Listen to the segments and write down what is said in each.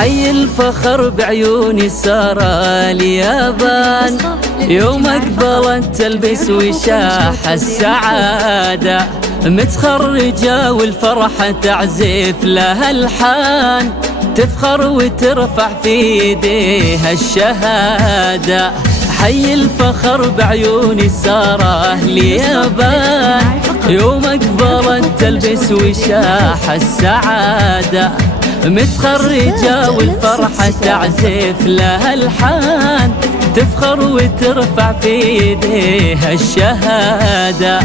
حي الفخر بعيوني سارة اليابان، يوم أقبلت تلبس وشاح السعادة، متخرجة والفرحة تعزف لها الحان، تفخر وترفع في ايديها الشهادة. حي الفخر بعيوني سارة اليابان، يوم أقبلت تلبس وشاح السعادة، متخرجة والفرحة تعزف لها الحان، تفخر وترفع في ايديها الشهادة.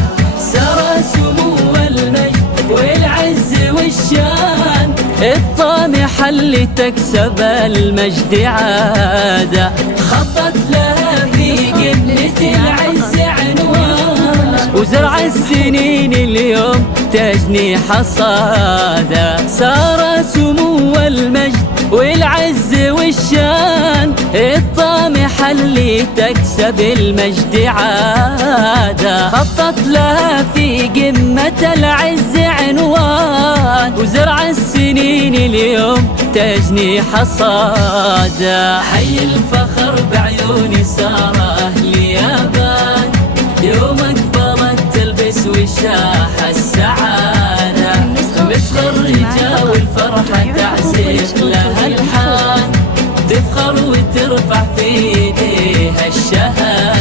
سارة سمو المجد والعز والشان، الطامحة اللي تكسب المجد عادة، خطت لها في قمة العز عنوان، وزرع السنين اليوم تجني حصاده. سارة سمو المجد والعز والشان، الطامحة اللي تكسب المجد عادة، خطت لها في قمة العز عنوان، وزرع السنين اليوم تجني حصاده. حي الفخر بعيوني سارة اليابان، يوم أقبلت تلبس وشاح السعادة، متخرجة والفرحة تعزف لها الحان، تفخر وترفع في ايديها الشهادة.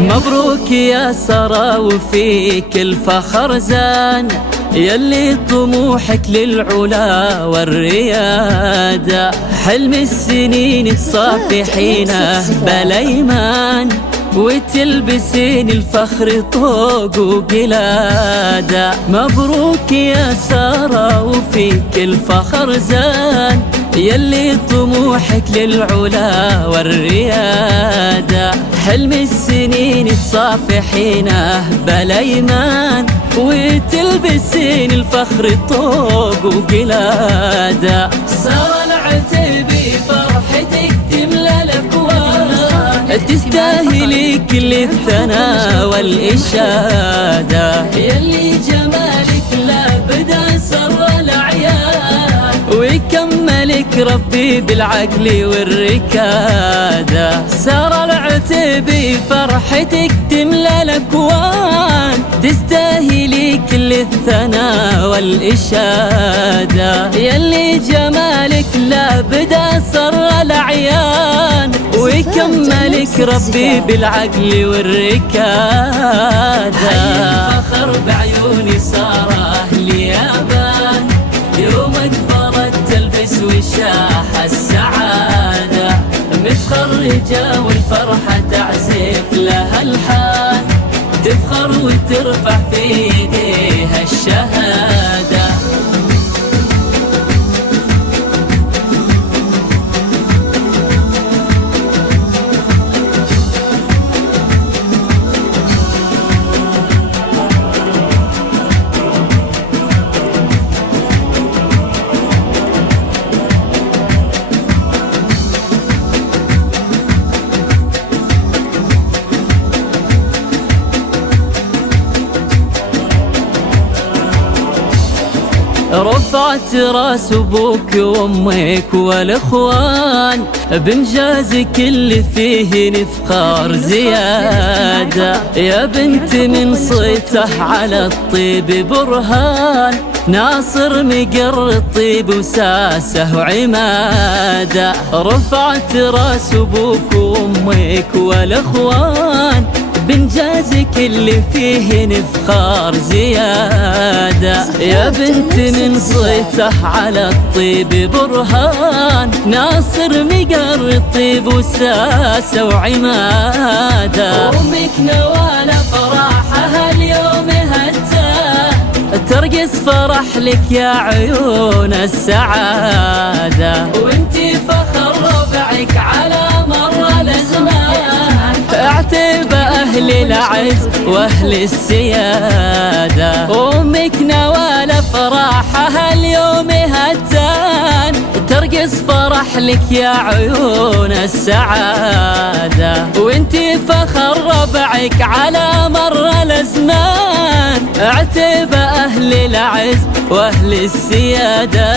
مبروك يا سارة وفيك الفخر زان، يلي طموحك للعلا والريادة، حلم السنين تصافحينه بلا إيمان، وتلبسين الفخر طوق وقلادة. مبروك يا سارة وفيك الفخر زان، يلي طموحك للعلا والريادة، حلم السنين تصافحينه بلا إيمان، وتلبسين الفخر طوق وقلادة. سارة العتيبي فرحتك تملى الأكوان، تستاهلي كل الثناء والإشادة، يلي جمالك لا بدا سر الأعيان، ويكملك ربي بالعقل والركادة. سارة العتيبي فرحتك تملى الأكوان، تستاهلي كل الثناء والإشادة، يلي جمالك لا بدا سر الأعيان، ويكملك ربي بالعقل والركادة. حي الفخر بعيوني سارة اليابان، يوم أقبلت تلبس وشاح السعادة، متخرجة والفرحة تعزف لها الحان، تفخر وترفع في ايديها الشهادة. رفعت راس ابوك وامك والاخوان، بانجازك اللي فيه نفخر زياده، يا بنت من صيته على الطيب برهان، ناصر مقر الطيب وساسه وعماده. رفعت راس ابوك وامك والاخوان، بانجازك اللي فيه نفخر زيادة، يا بنت من صيته على الطيب برهان، ناصر مقر الطيب وساسة وعمادة. أمك نوال فرحها اليوم هتان، ترقص فرح لك يا عيون السعادة، وانتي فخر ربعك على مر الأزمان. اعتب أهل العز وأهل السيادة، أمك نوال أفراحها اليوم هتان، ترقص فرح لك يا عيون السعادة، وانتي فخر ربعك على مر الأزمان. اعتب أهل العز وأهل السيادة،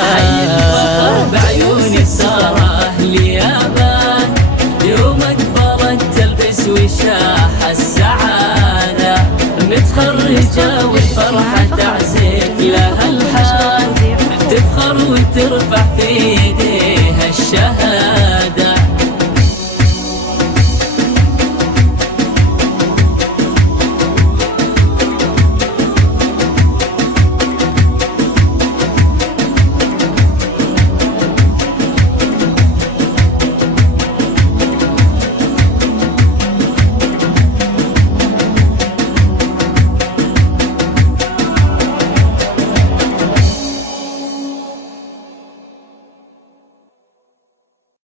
حي الفخر بعيون السارة أهل يابان، يوم أكبرت تلبس وشاح السعادة، متخرجة والفرحة